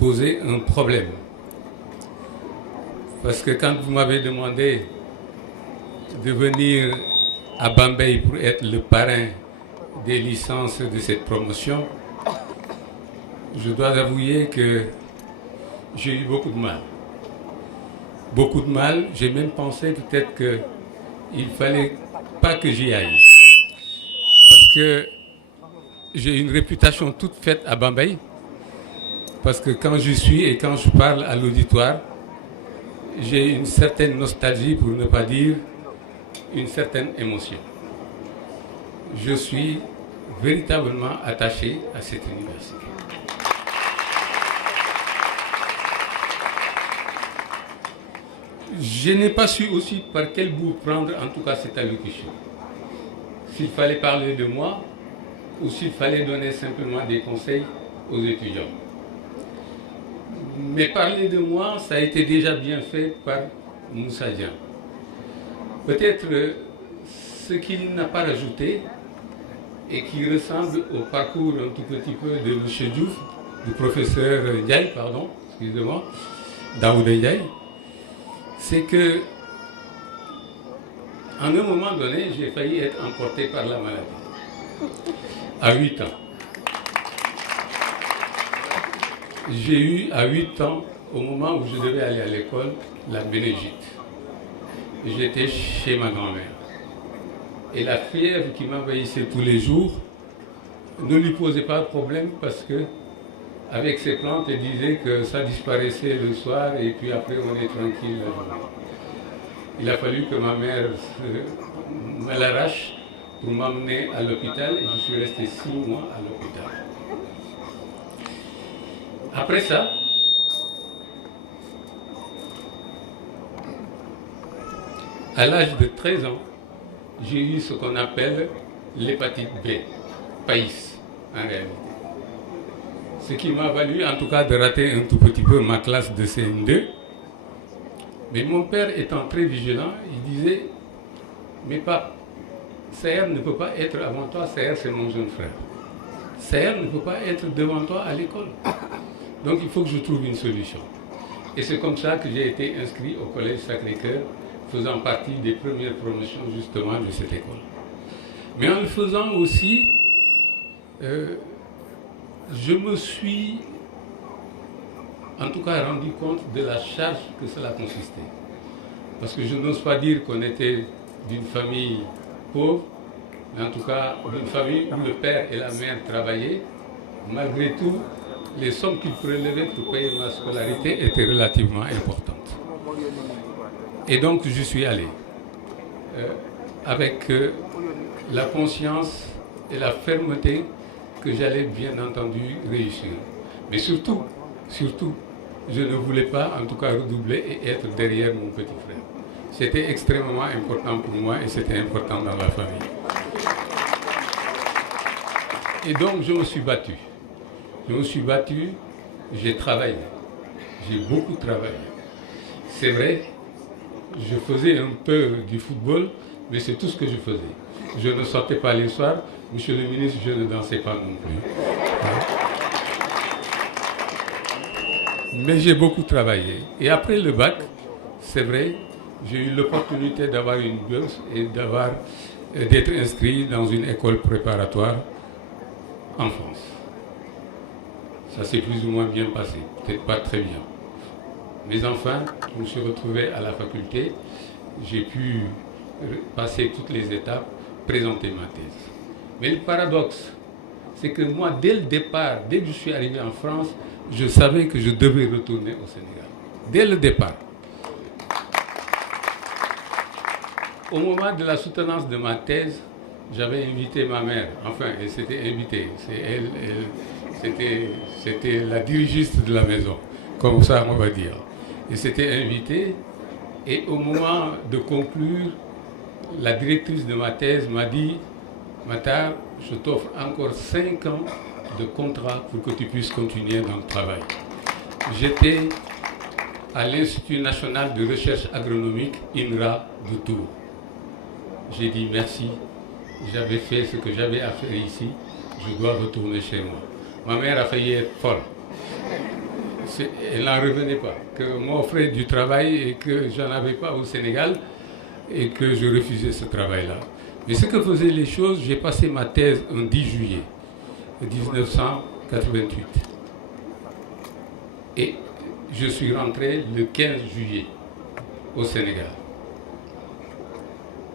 poser un problème. Parce que quand vous m'avez demandé de venir à Bambey pour être le parrain des licences de cette promotion, je dois avouer que j'ai eu beaucoup de mal. Beaucoup de mal. J'ai même pensé peut-être qu'il ne fallait pas que j'y aille. Parce que j'ai une réputation toute faite à Bambey. Parce que quand je suis et quand je parle à l'auditoire, j'ai une certaine nostalgie, pour ne pas dire une certaine émotion. Je suis véritablement attaché à cette université. Je n'ai pas su aussi par quel bout prendre en tout cas cette allocution. S'il fallait parler de moi ou s'il fallait donner simplement des conseils aux étudiants. Mais parler de moi, ça a été déjà bien fait par Moussa Dian. Peut-être ce qu'il n'a pas rajouté et qui ressemble au parcours un tout petit peu de M. Diouf, du professeur Ndiaye, pardon, excusez-moi, Daouda Ndiaye, c'est que, en un moment donné, j'ai failli être emporté par la maladie, à 8 ans. J'ai eu à 8 ans, au moment où je devais aller à l'école, la méningite. J'étais chez ma grand-mère. Et la fièvre qui m'envahissait tous les jours ne lui posait pas de problème parce que, avec ses plantes, elle disait que ça disparaissait le soir et puis après on est tranquille la journée. Il a fallu que ma mère me l'arrache pour m'emmener à l'hôpital et je suis resté 6 mois à l'hôpital. Après ça, à l'âge de 13 ans, j'ai eu ce qu'on appelle l'hépatite B, PAIS en réalité. Ce qui m'a valu en tout cas de rater un tout petit peu ma classe de CM2. Mais mon père étant très vigilant, il disait « Mais pape, Saher ne peut pas être avant toi, Saher c'est mon jeune frère. Saher ne peut pas être devant toi à l'école. Donc il faut que je trouve une solution. » Et c'est comme ça que j'ai été inscrit au Collège Sacré-Cœur, faisant partie des premières promotions justement de cette école. Mais en le faisant aussi, je me suis en tout cas rendu compte de la charge que cela consistait. Parce que je n'ose pas dire qu'on était d'une famille pauvre, mais en tout cas d'une famille où le père et la mère travaillaient. Malgré tout, les sommes qu'ils prélevaient pour payer ma scolarité étaient relativement importantes. Et donc je suis allé avec la conscience et la fermeté que j'allais bien entendu réussir. Mais surtout, je ne voulais pas en tout cas redoubler et être derrière mon petit frère. C'était extrêmement important pour moi et c'était important dans la famille. Et donc je me suis battu. J'ai travaillé. J'ai beaucoup travaillé. C'est vrai, je faisais un peu du football, mais c'est tout ce que je faisais. Je ne sortais pas les soirs. Monsieur le ministre, je ne dansais pas non plus. Mais j'ai beaucoup travaillé. Et après le bac, c'est vrai, j'ai eu l'opportunité d'avoir une bourse et d'être inscrit dans une école préparatoire en France. Ça s'est plus ou moins bien passé, peut-être pas très bien. Mais enfin, je me suis retrouvé à la faculté, j'ai pu passer toutes les étapes, présenter ma thèse. Mais le paradoxe, c'est que moi, dès le départ, dès que je suis arrivé en France, je savais que je devais retourner au Sénégal. Dès le départ. Au moment de la soutenance de ma thèse, j'avais invité ma mère. Enfin, elle s'était invitée. C'était la dirigiste de la maison, comme ça on va dire. Elle s'était invitée et au moment de conclure, la directrice de ma thèse m'a dit « Matar, je t'offre encore 5 ans de contrat pour que tu puisses continuer dans le travail. » J'étais à l'Institut national de recherche agronomique, INRA, de Tours. J'ai dit merci, j'avais fait ce que j'avais à faire ici, je dois retourner chez moi. Ma mère a failli être folle. elle n'en revenait pas, que m'offrait du travail et que j'en avais pas au Sénégal et que je refusais ce travail-là. Mais ce que faisaient les choses, j'ai passé ma thèse un 10 juillet 1988. Et je suis rentré le 15 juillet au Sénégal.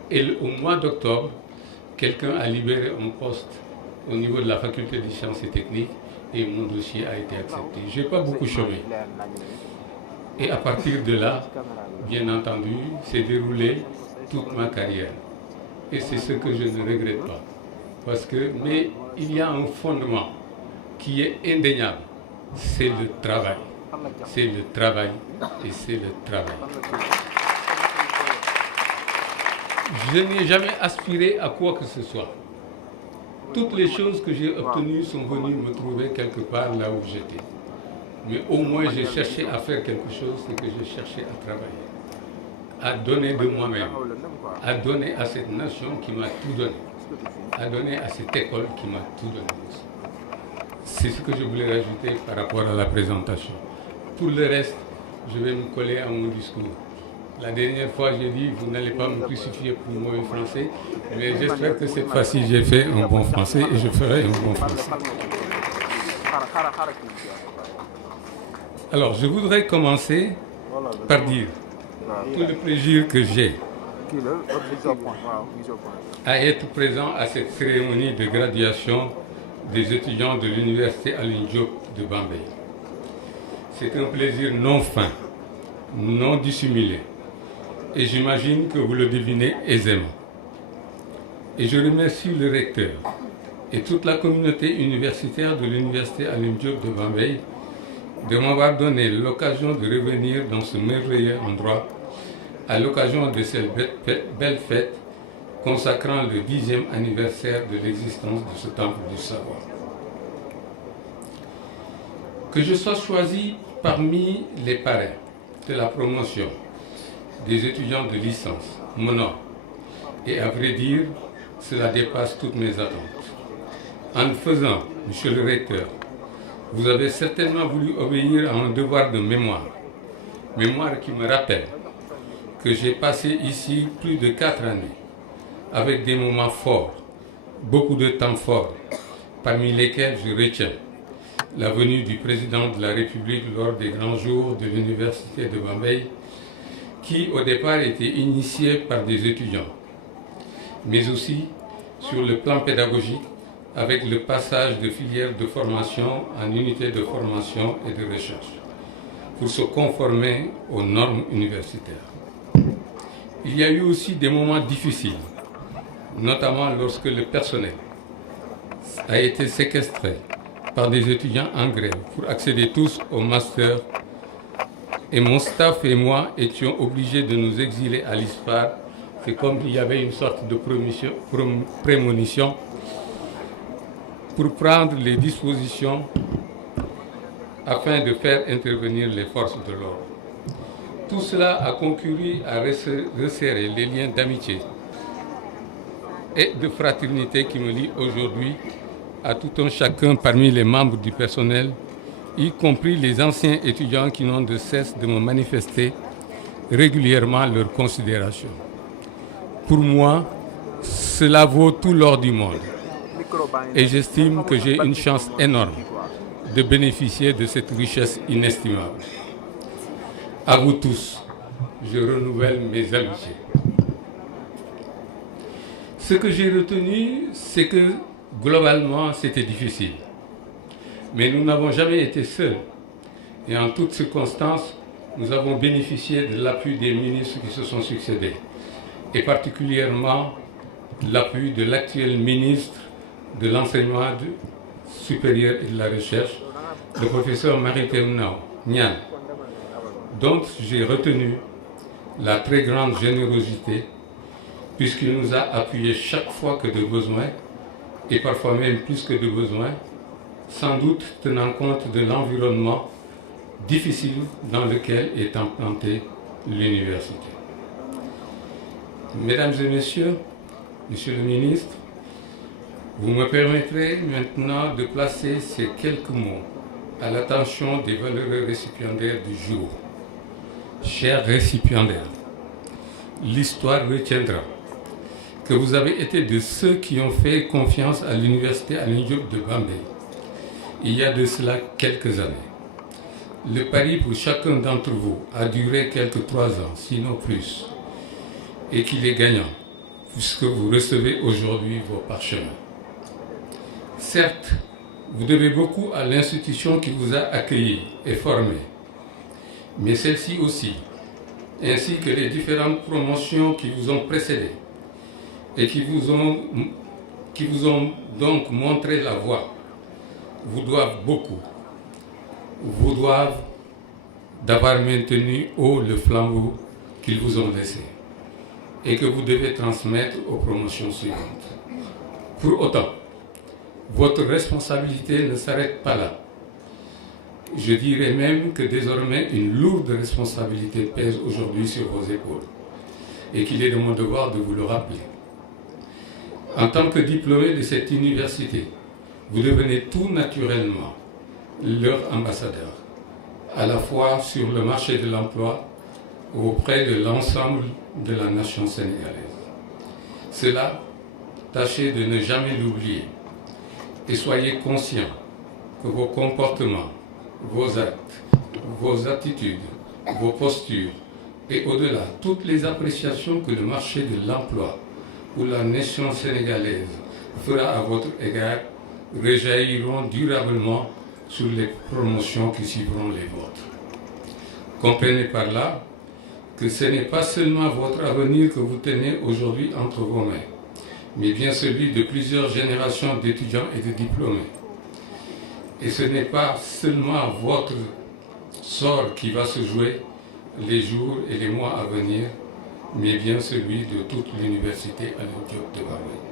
Et au mois d'octobre, quelqu'un a libéré un poste au niveau de la faculté des sciences et techniques et mon dossier a été accepté. Je n'ai pas beaucoup chômé. Et à partir de là, bien entendu, s'est déroulée toute ma carrière. Et c'est ce que je ne regrette pas. Mais il y a un fondement qui est indéniable. C'est le travail. C'est le travail et c'est le travail. Je n'ai jamais aspiré à quoi que ce soit. Toutes les choses que j'ai obtenues sont venues me trouver quelque part là où j'étais. Mais au moins j'ai cherché à faire quelque chose, c'est que j'ai cherché à travailler, à donner de moi-même, à donner à cette nation qui m'a tout donné, à donner à cette école qui m'a tout donné aussi. C'est ce que je voulais rajouter par rapport à la présentation. Pour le reste, je vais me coller à mon discours. La dernière fois, j'ai dit, vous n'allez pas me crucifier pour le mauvais français, mais j'espère que cette fois-ci, j'ai fait un bon français et je ferai un bon français. Alors, je voudrais commencer par dire tout le plaisir que j'ai à être présent à cette cérémonie de graduation des étudiants de l'université Alioune Diop de Bambey. C'est un plaisir non fin, non dissimulé. Et j'imagine que vous le devinez aisément. Et je remercie le recteur et toute la communauté universitaire de l'université Alioune Diop de Bambey de m'avoir donné l'occasion de revenir dans ce merveilleux endroit à l'occasion de cette belle fête consacrant le 10e anniversaire de l'existence de ce temple du savoir. Que je sois choisi parmi les parrains de la promotion des étudiants de licence m'honore et à vrai dire, cela dépasse toutes mes attentes. En le faisant, monsieur le recteur, vous avez certainement voulu obéir à un devoir de mémoire, mémoire qui me rappelle que j'ai passé ici plus de 4 années avec des moments forts, beaucoup de temps forts, parmi lesquels je retiens la venue du président de la République lors des grands jours de l'université de Bambey, qui au départ était initié par des étudiants, mais aussi sur le plan pédagogique avec le passage de filières de formation en unités de formation et de recherche pour se conformer aux normes universitaires. Il y a eu aussi des moments difficiles, notamment lorsque le personnel a été séquestré par des étudiants en grève pour accéder tous au master. Et mon staff et moi étions obligés de nous exiler à l'ISPAR. C'est comme il y avait une sorte de prémonition pour prendre les dispositions afin de faire intervenir les forces de l'ordre. Tout cela a concouru à resserrer les liens d'amitié et de fraternité qui me lient aujourd'hui à tout un chacun parmi les membres du personnel, y compris les anciens étudiants qui n'ont de cesse de me manifester régulièrement leur considération. Pour moi, cela vaut tout l'or du monde. Et j'estime que j'ai une chance énorme de bénéficier de cette richesse inestimable. À vous tous, je renouvelle mes amitiés. Ce que j'ai retenu, c'est que globalement, c'était difficile. Mais nous n'avons jamais été seuls. Et en toutes circonstances, nous avons bénéficié de l'appui des ministres qui se sont succédés. Et particulièrement l'appui de l'actuel ministre de l'enseignement supérieur et de la recherche, le professeur Mary-Teuw Niane, dont j'ai retenu la très grande générosité, puisqu'il nous a appuyés chaque fois que de besoin, et parfois même plus que de besoin, sans doute tenant compte de l'environnement difficile dans lequel est implantée l'université. Mesdames et messieurs, monsieur le ministre, vous me permettrez maintenant de placer ces quelques mots à l'attention des valeureux récipiendaires du jour. Chers récipiendaires, l'histoire retiendra que vous avez été de ceux qui ont fait confiance à l'université Alioune Diop de Bambey il y a de cela quelques années. Le pari pour chacun d'entre vous a duré quelques 3 ans, sinon plus, et qu'il est gagnant, puisque vous recevez aujourd'hui vos parchemins. Certes, vous devez beaucoup à l'institution qui vous a accueilli et formé, mais celle-ci aussi, ainsi que les différentes promotions qui vous ont précédé et qui vous ont donc montré la voie, vous doivent beaucoup. Vous doivent d'avoir maintenu haut le flambeau qu'ils vous ont laissé et que vous devez transmettre aux promotions suivantes. Pour autant, votre responsabilité ne s'arrête pas là. Je dirais même que désormais une lourde responsabilité pèse aujourd'hui sur vos épaules et qu'il est de mon devoir de vous le rappeler. En tant que diplômé de cette université, vous devenez tout naturellement leur ambassadeur, à la fois sur le marché de l'emploi ou auprès de l'ensemble de la nation sénégalaise. Cela, tâchez de ne jamais l'oublier et soyez conscients que vos comportements, vos actes, vos attitudes, vos postures et au-delà, toutes les appréciations que le marché de l'emploi ou la nation sénégalaise fera à votre égard rejailliront durablement sur les promotions qui suivront les vôtres. Comprenez par là que ce n'est pas seulement votre avenir que vous tenez aujourd'hui entre vos mains, mais bien celui de plusieurs générations d'étudiants et de diplômés. Et ce n'est pas seulement votre sort qui va se jouer les jours et les mois à venir, mais bien celui de toute l'université Alioune Diop de Bambey.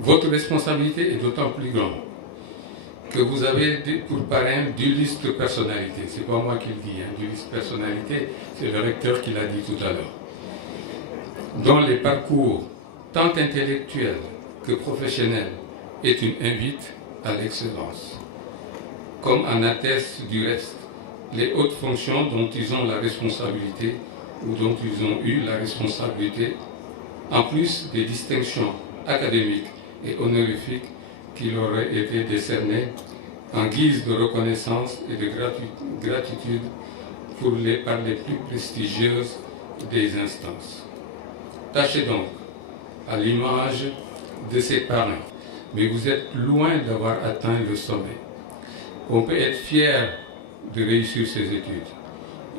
Votre responsabilité est d'autant plus grande que vous avez pour parrain d'illustres personnalités. Ce n'est pas moi qui le dis, d'illustres personnalités, c'est le recteur qui l'a dit tout à l'heure, dont les parcours tant intellectuels que professionnels est une invite à l'excellence. Comme en attestent du reste les hautes fonctions dont ils ont la responsabilité ou dont ils ont eu la responsabilité, en plus des distinctions académiques et honorifiques qui leur auraient été décernées en guise de reconnaissance et de gratitude par les plus prestigieuses des instances. Tâchez donc, à l'image de ces parrains, mais vous êtes loin d'avoir atteint le sommet. On peut être fier de réussir ses études.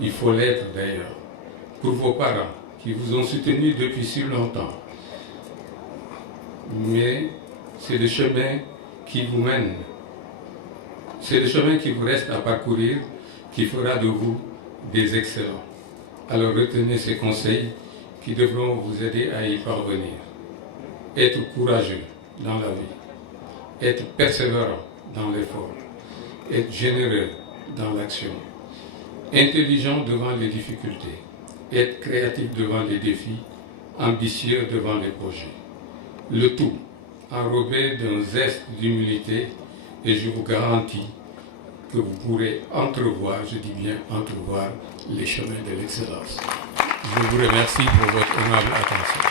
Il faut l'être d'ailleurs pour vos parents qui vous ont soutenu depuis si longtemps. Mais c'est le chemin qui vous mène, c'est le chemin qui vous reste à parcourir qui fera de vous des excellents. Alors retenez ces conseils qui devront vous aider à y parvenir. Être courageux dans la vie, être persévérant dans l'effort, être généreux dans l'action, intelligent devant les difficultés, être créatif devant les défis, ambitieux devant les projets. Le tout enrobé d'un zeste d'humilité, et je vous garantis que vous pourrez entrevoir, je dis bien entrevoir, les chemins de l'excellence. Je vous remercie pour votre aimable attention.